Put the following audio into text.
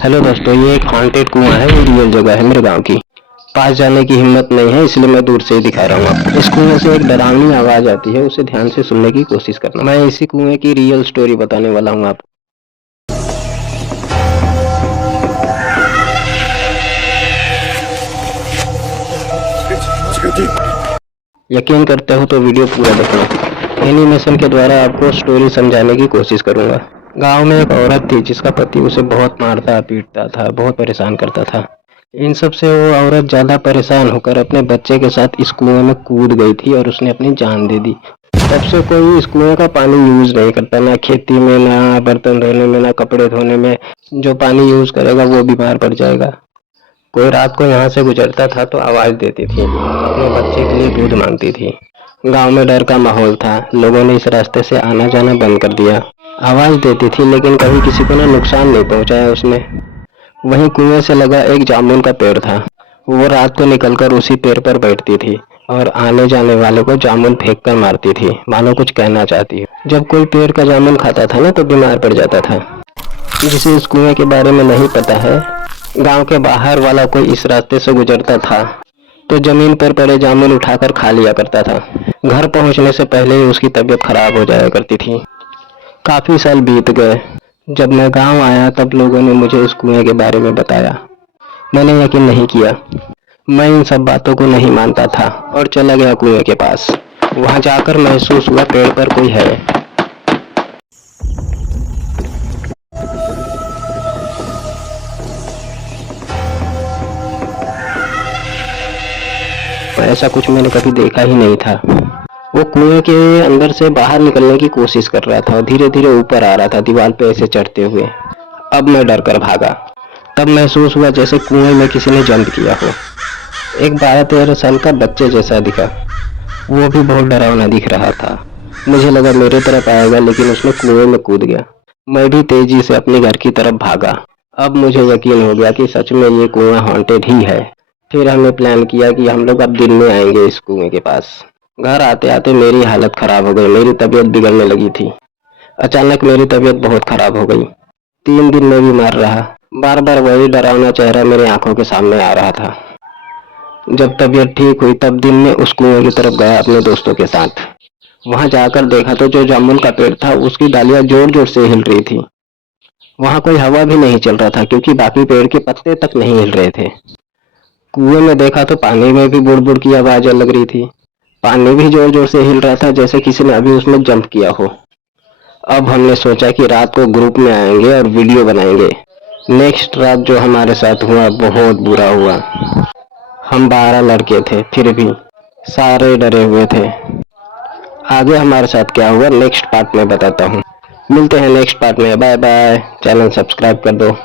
Hello दोस्तों, ये एक हॉन्टेड कुआं है। ये रियल जगह है मेरे गांव की। पास जाने की हिम्मत नहीं है, इसलिए मैं दूर से ही दिखा रहा हूँ आपको। इस कुएं से एक डरावनी आवाज आती है, उसे ध्यान से सुनने की कोशिश करना। मैं इसी कुएं की रियल स्टोरी बताने वाला हूँ आपको। यकीन करते हो तो वीडियो पूरा देखना। एनिमेशन के द्वारा आपको स्टोरी समझाने की कोशिश करूंगा। गांव में एक औरत थी जिसका पति उसे बहुत मारता पीटता था, बहुत परेशान करता था। इन सब से वो औरत ज्यादा परेशान होकर अपने बच्चे के साथ इस कुएं में कूद गई थी और उसने अपनी जान दे दी। तब से कोई इस कुएं का पानी यूज नहीं करता, ना खेती में, ना बर्तन धोने में, ना कपड़े धोने में। जो पानी यूज करेगा वो बीमार पड़ जाएगा। कोई रात को यहाँ से गुजरता था तो आवाज देती थी, अपने बच्चे के लिए दूध मांगती थी। गांव में डर का माहौल था, लोगों ने इस रास्ते से आना जाना बंद कर दिया। आवाज देती थी लेकिन कभी किसी को ना नुकसान नहीं पहुंचाया उसने। वहीं कुएं से लगा एक जामुन का पेड़ था। वो रात को निकलकर उसी पेड़ पर बैठती थी और आने जाने वाले को जामुन फेंक कर मारती थी, मानो कुछ कहना चाहती है। जब कोई पेड़ का जामुन खाता था ना तो बीमार पड़ जाता था। जिसे इस कुएं के बारे में नहीं पता है, गांव के बाहर वाला कोई इस रास्ते से गुजरता था तो जमीन पर पड़े जामुन उठाकर खा लिया करता था। घर पहुंचने से पहले ही उसकी तबीयत खराब हो जाया करती थी। काफी साल बीत गए। जब मैं गांव आया तब लोगों ने मुझे इस कुएं के बारे में बताया। मैंने यकीन नहीं किया। मैं इन सब बातों को नहीं मानता था और चला गया कुएं के पास। वहां जाकर महसूस हुआ पेड़ पर कोई है। ऐसा कुछ मैंने कभी देखा ही नहीं था। वो कुएं के अंदर से बाहर निकलने की कोशिश कर रहा था और धीरे धीरे ऊपर आ रहा था, दीवार पे ऐसे चढ़ते हुए। अब मैं डर कर भागा। तब महसूस हुआ जैसे कुएं में किसी ने जंप किया हो। एक 12-13 साल का बच्चे जैसा दिखा। वो भी बहुत डरावना दिख रहा था। मुझे लगा मेरे तरफ आएगा, लेकिन उसने कुएं में कूद गया। मैं भी तेजी से अपने घर की तरफ भागा। अब मुझे यकीन हो गया कि सच में ये कुआं हॉन्टेड ही है। फिर हमने प्लान किया कि हम लोग अब दिन में आएंगे इस कुएं के पास। घर आते आते मेरी हालत खराब हो गई, मेरी तबीयत बिगड़ने लगी थी। अचानक मेरी तबीयत बहुत खराब हो गई। 3 दिन में बीमार रहा। बार बार वही डरावना चेहरा मेरी आंखों के सामने आ रहा था। जब तबीयत ठीक हुई तब दिन में उस कुएं की तरफ गया अपने दोस्तों के साथ। वहां जाकर देखा तो जो जामुन का पेड़ था उसकी डालियां जोर जोर से हिल रही थी। वहां कोई हवा भी नहीं चल रहा था क्योंकि बाकी पेड़ के पत्ते तक नहीं हिल रहे थे। कुएं में देखा तो पानी में भी बुड़ बुड़ की आवाज लग रही थी। पानी भी जोर जोर से हिल रहा था, जैसे किसी ने अभी उसमें जंप किया हो। अब हमने सोचा कि रात को ग्रुप में आएंगे और वीडियो बनाएंगे। नेक्स्ट रात जो हमारे साथ हुआ बहुत बुरा हुआ। हम 12 लड़के थे, फिर भी सारे डरे हुए थे। आगे हमारे साथ क्या हुआ नेक्स्ट पार्ट में बताता हूँ। मिलते हैं नेक्स्ट पार्ट में। Bye bye. चैनल सब्सक्राइब कर दो।